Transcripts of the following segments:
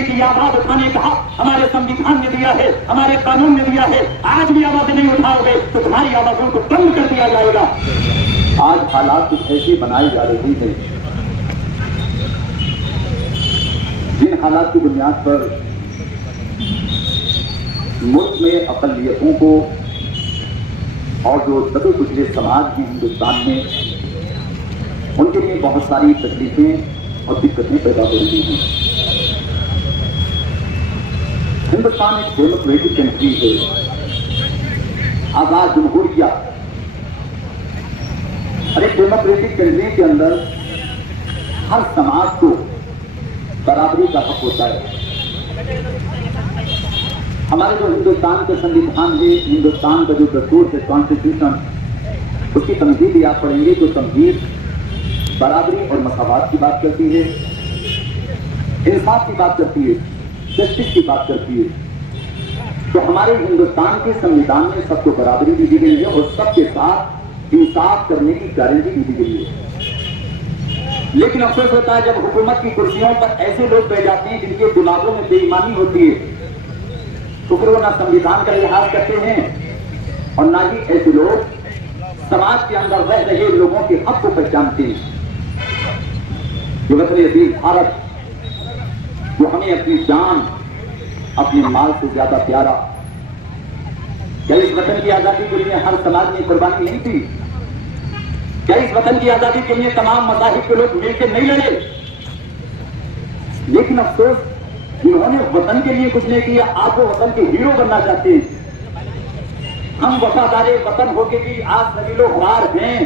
इसलिए कि आवाज उठाने का हक हमारे संविधान ने दिया है, हमारे कानून ने दिया है। आज भी आवाज नहीं उठाओगे तो तुम्हारी आवाजों को बंद कर दिया जाएगा। आज हालात कुछ ऐसी बनाई जा रही है जिन हालात की बुनियाद पर मुल्क में अक़लियतों को और जो दबे कुचले समाज हैं हिंदुस्तान में, उनके लिए बहुत सारी तकलीफें और दिक्कतें पैदा हो रही हैं। हिंदुस्तान एक डेमोक्रेटिक कंट्री है, आजाद जमहूरिया। और एक डेमोक्रेटिक कंट्री के अंदर हर समाज को बराबरी का हक होता है। हमारे जो हिंदुस्तान के संविधान है, हिंदुस्तान का जो दस्तूर है, कॉन्स्टिट्यूशन, उसकी तमहीद भी आप पढ़ेंगे तो तमहीद बराबरी और मसावात की बात करती है, इंसाफ की बात करती है, जस्टिस की बात करती है। तो हमारे हिंदुस्तान के संविधान में सबको बराबरी भी दी गई है और सबके साथ इंसाफ करने की गारंटी भी दी गई है। लेकिन अफसोस होता है जब हुकूमत की कुर्सियों पर ऐसे लोग बैठ जाते हैं जिनके दिमागों में बेईमानी होती है, तो फिर वो ना संविधान का लिहाज करते हैं और ना ही ऐसे लोग समाज के अंदर रह रहे लोगों के हक को पहचानते हैं। ये वतन अजीज भारत जो हमें अपनी जान, अपने माल से ज्यादा प्यारा, क्या इस वतन की आजादी के लिए हर समाज ने कुर्बानी नहीं दी? क्या इस वतन की आजादी के लिए तमाम मज़ाहिब के लोग मिलकर नहीं लड़े? लेकिन अफसोस जिन्होंने वतन के लिए कुछ नहीं किया, आप वो वतन के हीरो बनना चाहते हैं। हम वफादारे वतन होके भी आज सभी लोग हार हैं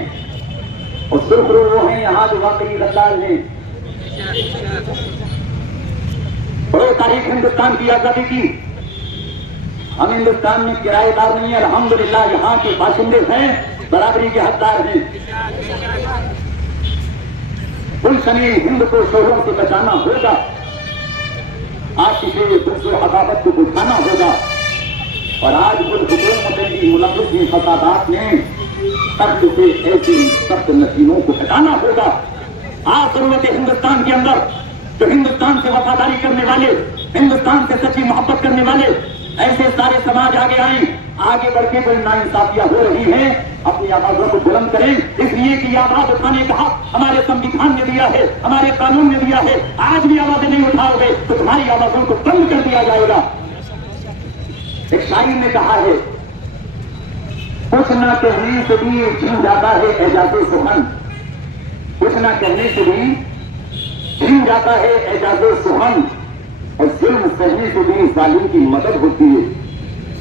और सुरखरू वो हैं यहाँ जो वाकई गद्दार हैं। बड़े तारीख हिंदुस्तान की आजादी की, हम हिंदुस्तान में किराएदार नहीं है, अल्हम्दुलिल्लाह यहाँ के बाशिंदे हैं, बराबरी के हकदार हैं। गुलशने हिंद को शोरों से बचाना होगा, आशिक़े दुश्मन अदावत को बुझाना होगा और आज हुकूमतें की मुलव्विस फसादात ने तख्त से ऐसे सख्त नसीनों को हटाना होगा। आज जरूरत है हिंदुस्तान के अंदर जो हिंदुस्तान से वफादारी करने वाले, हिंदुस्तान से सच्ची मोहब्बत करने वाले ऐसे सारे समाज आगे आए। आगे बढ़ के कोई नाइंसाफियां हो रही हैं, अपनी आवाजों को बुलंद करें, इसलिए कि आवाज उठाने का हक हमारे संविधान ने दिया है, हमारे कानून ने दिया है। आज भी आवाजें नहीं उठाओगे तो तुम्हारी आवाजों को बंद कर दिया जाएगा। एक शायर ने कहा है, कुछ ना कहने से भी झिम जाता है एजाज़े सुखन, कुछ ना कहने से भी झिम जाता है एजाज़े सुखन और जुल्म सहने से भी जालिम की मदद होती है।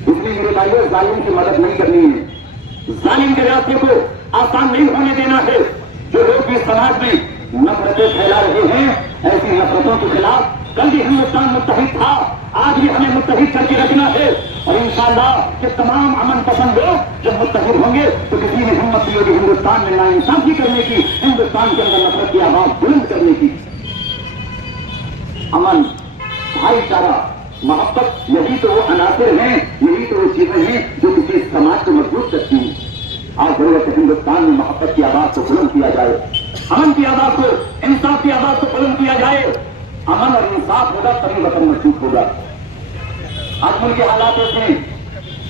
इसलिए मेरे भाइयों, जालिम की मदद नहीं करनी है, जालिम के रास्ते को आसान नहीं होने देना है। जो लोग भी समाज में नफरतें फैला रहे हैं, ऐसी नफरतों के खिलाफ कल भी हिंदुस्तान मुत्तहिद था, आज भी हमें मुत्तहिद करके रखना है और इंशाअल्लाह कि तमाम अमन पसंद लोग जब मुत्तहिद होंगे तो किसी ने हिम्मत नहीं होगी हिंदुस्तान में नाइंसाफी करने की, हिंदुस्तान के अंदर नफरत की आवाज बुलंद करने की। अमन, भाईचारा, मोहब्बत, यही तो वो अनासिर हैं, यही तो वो चीजें हैं जो किसी समाज को मजबूत करती हैं। आज जरूरत है हिंदुस्तान में मोहब्बत की आवाज को बुलंद किया जाए, अमन की आवाज को, इंसाफ की आवाज को बुलंद किया जाए। अमन और इंसाफ होगा तभी वतन मजबूत होगा। आज मुल्क के हालात ऐसे हैं,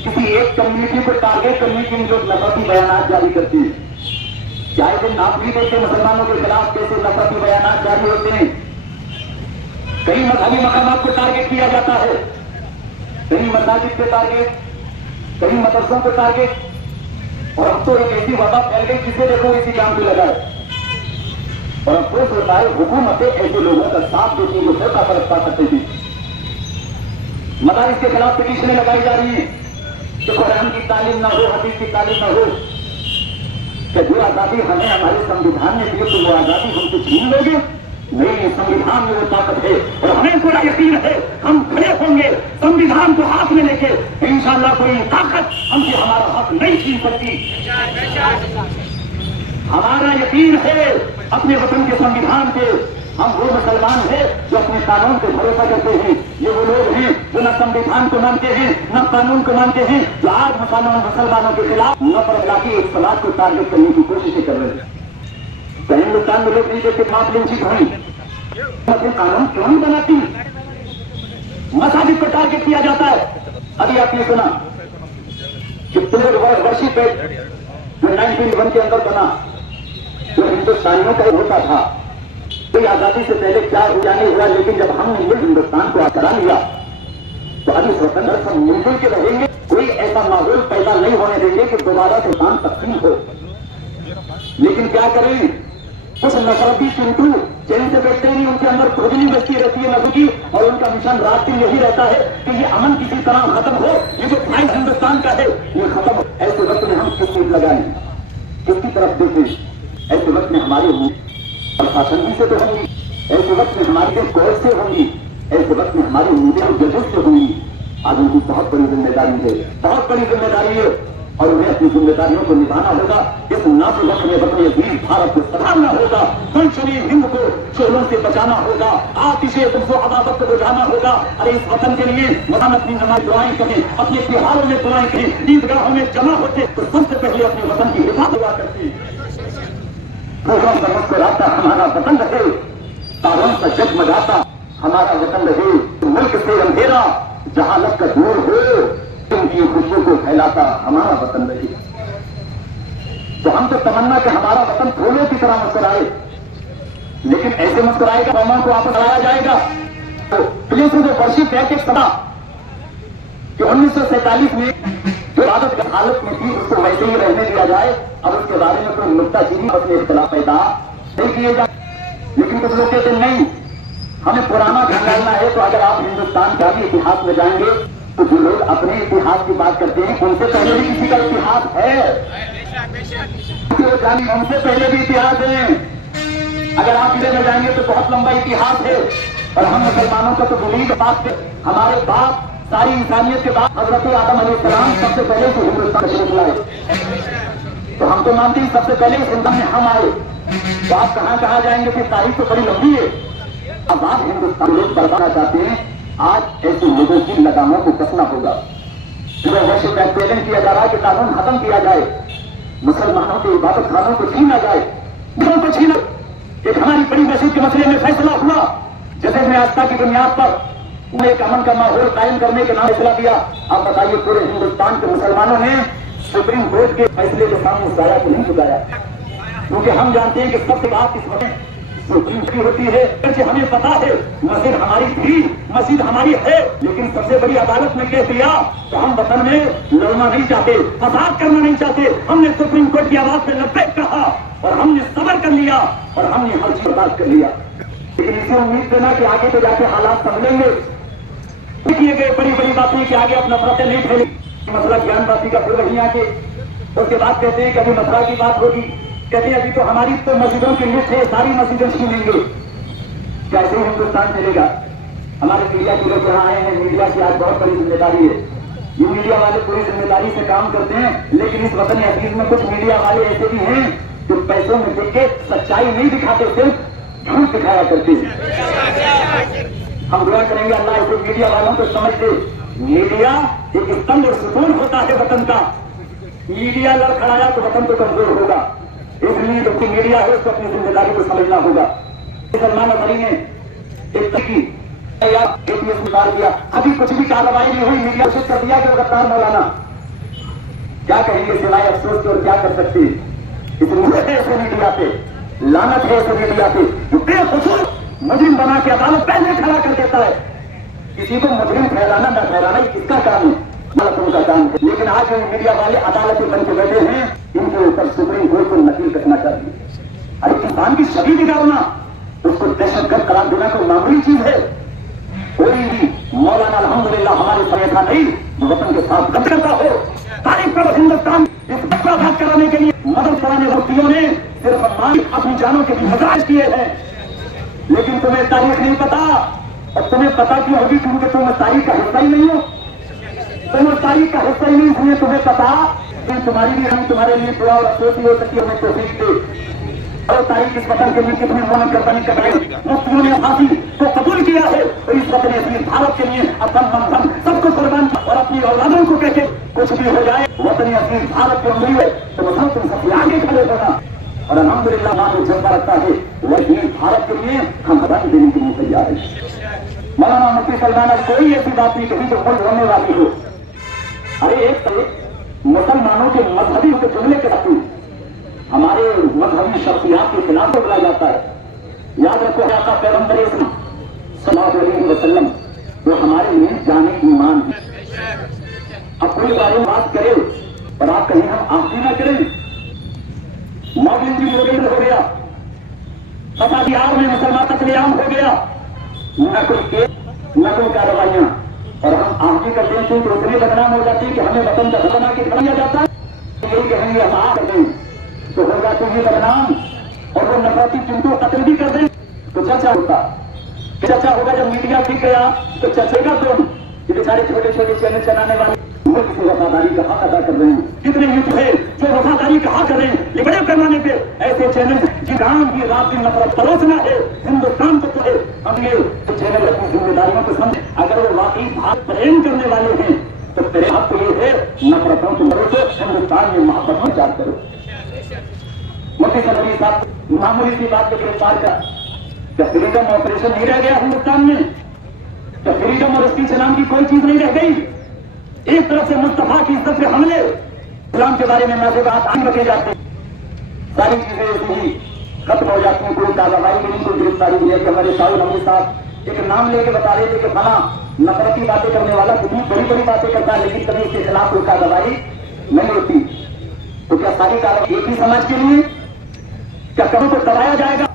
किसी एक कम्युनिटी को टारगेट करने के लिए लोग नफरती बयान जारी करते हैं। चाहे दिन आप भी देखते मुसलमानों के खिलाफ कैसे नफरती बयान जारी होते हैं। कई मजहबी मकामात को टारगेट किया जाता है, कई मसाजिद पे टारगेट, कई मदरसों पे टारगेट और अब तो एक ऐसी वबा फैल गई जिसे देखो इसी काम पे लगा है। और अफसोस होता है हुकूमतें ऐसे लोगों का साथ देती है जो सरका परस्ता करते थे। मदारिस के खिलाफ पिटीशनें लगाई जा रही हैं कि कुरान की तालीम ना हो, हदीस की तालीम ना हो। क्या जो आजादी हमें हमारे संविधान ने दी तो वो आजादी हमसे छीन लोगे? नहीं, संविधान में वो ताकत है और हमें पूरा यकीन है हम खड़े होंगे संविधान को हाथ में लेके। इंशाअल्लाह कोई ताकत हमसे हमारा हक नहीं छीन सकती। हमारा यकीन है अपने वतन के संविधान पे। हम वो मुसलमान हैं जो अपने कानून पे भरोसा करते हैं। ये वो लोग हैं जो न संविधान को मानते हैं न कानून को मानते हैं, जो आज मुसलमानों के खिलाफ नफरत लाके एक समाज को टारगेट करने की कोशिश कर रहे हैं। तो हिंदुस्तान में लोग नहीं देखते माफ लिंचित हुई, कानून क्यों नहीं बनाती? पेश किया जाता है। अभी आपने सुना कि फ्लैग वर्शिप जो 1901 के अंदर बना, जो हिंदुस्तानियों का होता था, कोई आजादी से पहले क्या हुआ नहीं हुआ, लेकिन जब हमने ये हिंदुस्तान को करा लिया तो अभी स्वतंत्र सब मिलजुल के रहेंगे। कोई ऐसा माहौल पैदा नहीं होने देंगे कि दोबारा से काम तकसीम हो। लेकिन क्या करें, कुछ नफरती चिंटू चैन से बैठते नहीं, उनके अंदर खुजली बचती रहती है नफरत की, और उनका मिशन रात दिन यही रहता है कि ये अमन किसी तरह खत्म हो, ये जो फाइल हिंदुस्तान का है ये खत्म हो। ऐसे वक्त में हम किस चीज लगाएं, किसकी तरफ देखें? ऐसे वक्त में हमारी प्रशासन भी से तो होंगी, ऐसे वक्त में हमारी कोर्ट से होंगी, ऐसे वक्त में हमारी मीडिया जजेस से होंगी। आज उनकी बहुत बड़ी जिम्मेदारी है, बहुत बड़ी जिम्मेदारी है, और उन्हें अपनी जिम्मेदारियों को निभाना होगा। इस नाजुक वक्त में अपने वीर भारत को संभालना होगा, गुलशनी हिंद को शोलों से बचाना होगा, आतिशे तुमको अदावत को बुझाना होगा। अरे इस वतन के लिए हम अपनी नमाज दुआएं करें, अपने त्योहारों में दुआएं करें, ईदगाहों में जमा होते तो सबसे पहले अपने वतन की हिफाजत हुआ करती। प्रोग्राम का मुस्कुराता हमारा वतन रहे, तारों का जगमगाता हमारा वतन रहे, मुल्क से अंधेरा जहां लग कर दूर हो, उनकी खुशियों को फैलाता हमारा वतन रहे। तो हम तो तमन्ना कि हमारा वतन फूलों की तरह मुस्कुराए, लेकिन ऐसे मुस्कुराएगा कौमों को वापस लाया जाएगा। तो प्लीज जो वर्षिप एक्ट एक सभा कि 1947 में जो आदत की हालत में थी उसको वैसे ही रहने दिया जाए, अब उसके बारे में कोई नुक्ताचीनी अपने इख्तिलाफ पैदा नहीं किए जाए। लेकिन कुछ लोग कहते नहीं, हमें पुराना खंगालना है। तो अगर आप हिंदुस्तान का भी इतिहास में जाएंगे तो जो लोग अपने इतिहास की बात करते हैं उनसे पहले भी किसी का इतिहास है, उनसे पहले भी इतिहास है। अगर आप इधर में जाएंगे तो बहुत लंबा इतिहास है। और हम मुसलमानों का तो बुरी बात है, हमारे बाप सारी इंसानियत के बाद हजरत आदम अलैहिस्सलाम सबसे पहले से हिंदुस्तान तशरीफ लाए। तो हम तो मानते हैं सबसे पहले इस हिंदुस्तान में हम आए। तो आप कहाँ जाएंगे कि तारीख तो बड़ी लंबी है। अब आप हिंदुस्तान लोग बर्बाद चाहते हैं, आज ऐसे लोगों की लगामों को कसना होगा। वर्षिप एक्ट पेरेंट किया जा रहा है कि कानून खत्म किया जाए, मुसलमानों के इबादत खानों को छीना जाए, घरों को छीना। एक हमारी बड़ी मस्जिद के मसले में फैसला हुआ, जैसे में आस्था की बुनियाद पर एक अमन का माहौल कायम करने के नाम फैसला दिया। आप बताइए, पूरे हिंदुस्तान के मुसलमानों ने सुप्रीम कोर्ट के फैसले के सामने साया को नहीं झुकाया, क्योंकि हम जानते हैं कि सबसे बात इस वक्त सुप्रीम की होती है। हमें पता है मस्जिद हमारी थी, मस्जिद हमारी है, लेकिन सबसे बड़ी अदालत ने कह दिया तो हम वतन में लड़ना नहीं चाहते, फसाद करना नहीं चाहते। हमने सुप्रीम कोर्ट की आवाज पे लब्बैक कहा और हमने सब्र कर लिया और हमने हर चीज बर्दाश्त कर लिया। लेकिन इसे उम्मीद देना कि आगे तो जाके हालात संभलेंगे, किए गए बड़ी बड़ी बातें कि आगे अपना नफरतें नहीं फैली। मसला ज्ञानवासी का फिर वहीं आके उसके बाद कहते हैं कि अभी मसला की बात होगी, कहते हैं अभी तो हमारी तो मस्जिदों की लिस्ट है, सारी मस्जिदें छीनेंगे। कैसे हिंदुस्तान चलेगा? हमारे मीडिया के लोग यहाँ आए हैं, मीडिया की आज बहुत बड़ी जिम्मेदारी है। ये मीडिया वाले पूरी जिम्मेदारी से काम करते हैं, लेकिन इस वतन अजीज में कुछ मीडिया वाले ऐसे भी हैं जो पैसों में देख के सच्चाई नहीं दिखाते, सिर्फ झूठ दिखाया करते हैं। हम दुआ करेंगे अल्लाह इसे मीडिया वालों को समझ दे। मीडिया एक स्तंभ और सुकून होता है वतन का। मीडिया लड़खड़ाया तो वतन तो कमजोर होगा, इसलिए जो मीडिया है उसको अपनी जिम्मेदारी को समझना होगा। सलमान अली ने एक APS निकाल दिया, अभी कुछ भी कार्रवाई नहीं हुई, मीडिया घोषित कर दिया कि गिरफ्तार मौलाना। क्या कहेंगे सिवाय अफसोस के, और क्या कर सकते? इसलिए ऐसे मीडिया पे लानत है, ऐसे मीडिया पे जो बेकसूर मुजरिम बना के अदालत पहले खड़ा कर देता है। किसी को मुजरिम ठहराना न ठहराना किसका काम है? अदालतों का काम है। लेकिन आज जो मीडिया वाले अदालतें बन के बैठे हैं, इनके ऊपर सुप्रीम कोर्ट को नकील करना चाहिए। अरे किसान की छवि बिगाड़ना, उसको दहशतगर्द करार देना कोई मामूली चीज है? कोई भी मौलाना अल्हम्दुलिल्लाह हमारे समेत नहीं जो वतन के साथ गद्दारी करता हो। तारीख पर हिंदुस्तान इस बर्बाद कराने के लिए मदद कराने मुफ्तियों ने सिर्फ अपनी जानों के भी मजाज किए हैं। लेकिन तुम्हें तारीख नहीं पता, और तुम्हें पता क्यों होगी? क्योंकि तुम तारीख का हिस्सा ही नहीं हो। तुम तारीख का हिस्सा ही नहीं, इसलिए तुम्हें पता। तुम्हारी भी हम तुम्हारे लिए थोड़ा और अफसोस ही हो सकती है, हमें तौफीक दे। और तारीख इस वतन के लिए कितनी मोहन कुर्बानी कराई, मुफ्तियों ने फांसी को कबूल किया है। तो इस वतन अजीज भारत के लिए अपन मन सबको कुर्बान और अपनी औलादों को कहते कुछ भी हो जाए, वतन अजीज भारत के उम्मीद है तो मतलब तुम सबसे आगे खड़े होना। और अल्हम्दुलिल्लाह जज्बा रखता है वही भारत के लिए हम बधाई देने के लिए तैयार है। मौलाना मुफ्ती सलमान आज कोई ऐसी बात नहीं कही जो कोई होने वाली हो। अरे एक तो मुसलमानों के मजहबी के जुमले के रखू हमारे मजहबी शख्सियात के खिलाफ बोला जाता है। याद रखो आका पैगंबर सल्लल्लाहु अलैहि वसल्लम वो हमारे लिए जाने ईमान है। अब कोई बारे में बात करे और आप कहीं हम आंखी ना करें। मौलवी जी हो गया, पता बिहार में मुसलमान कत्लेआम हो गया, न कोई केस न कोई कार्रवाइयां, और हम आंखी करते हैं तो उतने बदनाम हो जाती है कि हमें वतन का बना के खड़ा दिया जाता है। यही कहेंगे हम आ कर दें तो होगा तो ये बदनाम, और वो नफरती चिंतु कत्ल भी कर दें तो चर्चा होता। चर्चा होगा जब मीडिया ठीक गया तो चर्चेगा कौन? ये बेचारे छोटे छोटे चैनल चलाने वाले वो किसी वफादारी का हक अदा कर रहे हैं। कितने यूथ है जो वफादारी का हक कर रहे हैं, ये बड़े पैमाने पे ऐसे चैनल जिनका काम की रात दिन नफरत परोसना है हिंदुस्तान को तो है। हम ये चैनल अपनी जिम्मेदारियों को समझे, अगर वो वाकई भारत प्रेम करने वाले हैं तो प्रेम हक तो ये है नफरतों को मरोचो, हिंदुस्तान में मोहब्बत में चार करो। मुफ्ती सलवी साहब मामूली सी बात को गिरफ्तार कर, क्या फ्रीडम ऑपरेशन नहीं रह गया हिंदुस्तान में? क्या फ्रीडम और स्पीच नाम की कोई चीज नहीं रह गई? एक तरफ से मुस्तफा की इज्जत पे हमले, इस्लाम के बारे में मैसे बात आगे रखे जाते हैं, सारी चीजें ऐसी ही खत्म हो जाती हैं। कोई कार्रवाई नहीं, कोई गिरफ्तारी नहीं है। हमारे शाहुल हमीद साहब एक नाम लेके बता रहे थे कि फला नफरती बातें करने वाला कितनी बड़ी बड़ी बातें करता है, लेकिन कभी इसके खिलाफ कोई कार्रवाई नहीं होती। तो क्या सारी कार्रवाई एक ही समाज के लिए? क्या कभी को दबाया जाएगा?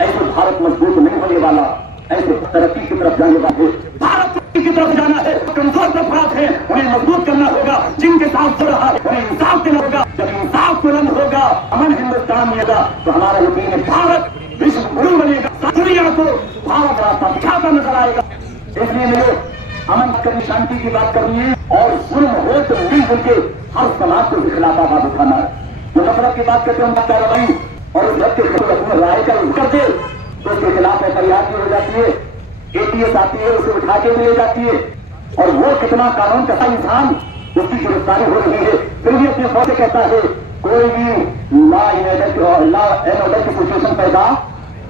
ऐसे भारत मजबूत नहीं होने वाला, ऐसे तरक्की की तरफ जाने वाले, भारत की तरफ जाना है। कमजोर तबकात है उन्हें मजबूत करना होगा, जिनके साथ जुड़ रहा है उन्हें इंसाफ देना होगा। जब इंसाफ बुलंद होगा, अमन हिंदुस्तान में होगा, तो हमारा यकीन है भारत विश्व गुरु बनेगा, दुनिया को भारत रास्ता दिखाता नजर आएगा। इसलिए मेरे अमन करनी, शांति की बात करनी है, और जुल्म हो तो मिलजुल के हर समाज को खिलाफ आवाज उठाना है। जो नफरत की बात करते हैं कार्रवाई और उस के अपने राय का कर दे तो उसके खिलाफ एफआईआर भी हो जाती है, एटीएस आती है, उसे उठा के भी ले जाती है, और वो कितना कानून का इंसान उसकी गिरफ्तारी हो रही है, फिर भी अपने फौज से कहता है कोई भी लॉ एंड ऑर्डर की सिचुएशन पैदा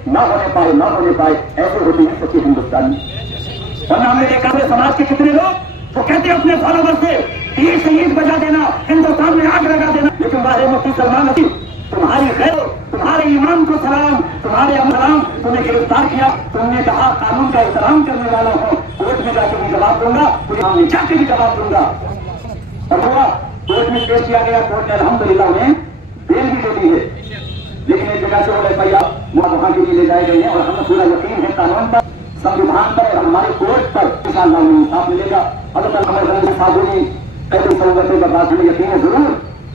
न होने पाए। ऐसे होते हैं सच्चे हिंदुस्तान में। और हमने देखा है समाज के कितने लोग वो कहते हैं अपने फॉलोवर से तीर से ईंट बजा देना, हिंदुस्तान में आग लगा देना, लेकिन बारे मुफ्ती सलमान तुम्हारी खैर, तुम्हारे ईमान को सलाम, तुम्हारे सलाम, तुम्हें गिरफ्तार किया, तुमने कहा कानून का एहतराम करने वाला हो, कोर्ट में जाके भी जवाब दूंगा, पुलिस जाके भी जवाब दूंगा। और हुआ कोर्ट में पेश किया गया, कोर्ट ने अल्हम्दुलिल्लाह उन्हें बेल भी दे दी है, लेकिन एक जगह से वो एफआईआर वहां के लिए ले जाए गए हैं, और हमें पूरा यकीन है कानून पर, संविधान पर और हमारे कोर्ट पर इंशाअल्लाह उन्हें इंसाफ मिलेगा। अगर हमारे साधुनी पहले सौगते का बात हमें यकीन है जरूर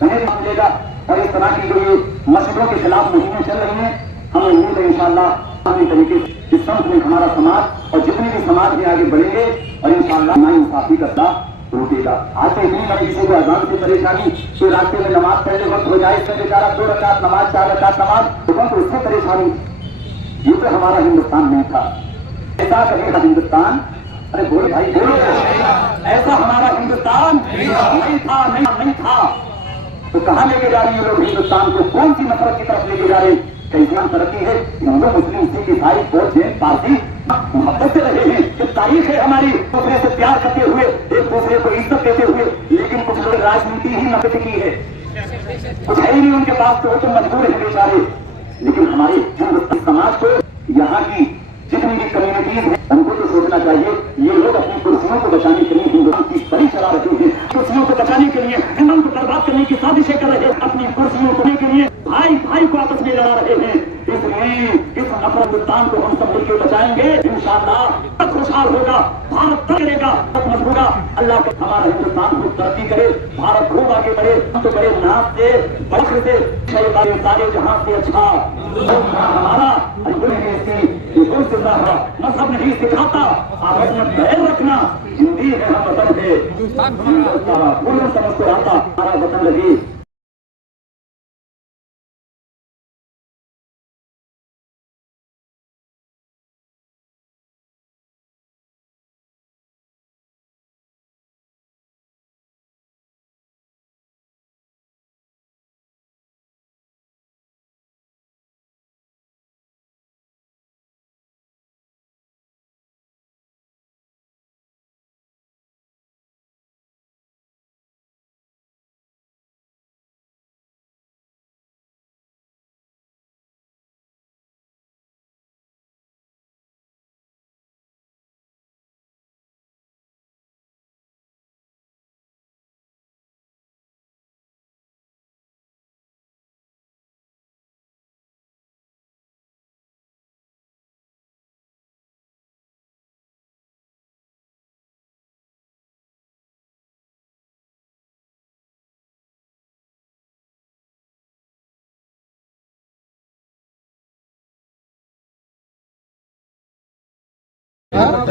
उन्हें मिलेगा। और इस तरह की जो ये मस्जिदों के खिलाफ मुहिमें चल रही हैं, हमें उम्मीद है इंशाअल्लाह इस तरीके से इस संत में हमारा समाज और जितने भी समाज में आगे बढ़ेंगे, और इंशाअल्लाह नाइंसाफी का साथ रोकेगा। आज से इतनी बड़ी किसी को अजान से परेशानी, तो रास्ते में नमाज पढ़ने वक्त हो जाए, इसमें बेचारा 2 रकात नमाज 4 रकात नमाज, तो इससे परेशानी। ये तो हमारा हिंदुस्तान नहीं था, ऐसा कभी हिंदुस्तान, अरे बोलो भाई बोलो, ऐसा हमारा हिंदुस्तान नहीं था। तो कहां लेके जा रही है लोग हिंदुस्तान को? कौन सी नफरत की तरफ लेके जा रहे हैं? कैसी तरक्की है? हिंदू मुस्लिम सिख ईसाई बौद्ध जैन पारसी मोहब्बत से रहे हैं, कि तारीख है हमारी, दूसरे से प्यार करते हुए, एक दूसरे को इज्जत देते हुए, लेकिन कुछ लोग राजनीति ही नफरत की है, कुछ है ही नहीं उनके पास, तो मजबूर है बेचारे। लेकिन हमारे हिंदुस्तान समाज को, यहाँ की जितनी भी कम्युनिटीज है, उनको तो सोचना चाहिए ये लोग अपनी कुर्सियों को बचाने के लिए हिंदुस्तान की बड़ी चला रहे हैं, कुर्सियों को बचाने के लिए हिंदुओं को बर्बाद करने की साजिशें कर रहे हैं, अपनी कुर्सियों को के लिए भाई को आपस में लड़ा रहे हैं। इसलिए इस नफरत हिंदुस्तान को हम सब मिलकर बचाएंगे, इंशाअल्लाह खुशहाल होगा, भारत करेगा, मजबूत होगा। अल्लाह के हमारा हिंदुस्तान खूब तरक्की करे, भारत खूब आगे बढ़े, हम तो बड़े नाज से फख्र से सारे जहां से अच्छा हमारा मजहब नहीं सिखाता, आपस में बैर रखना, हिंदी है हम वतन है, समझ को आता हमारा वतन लगी। राज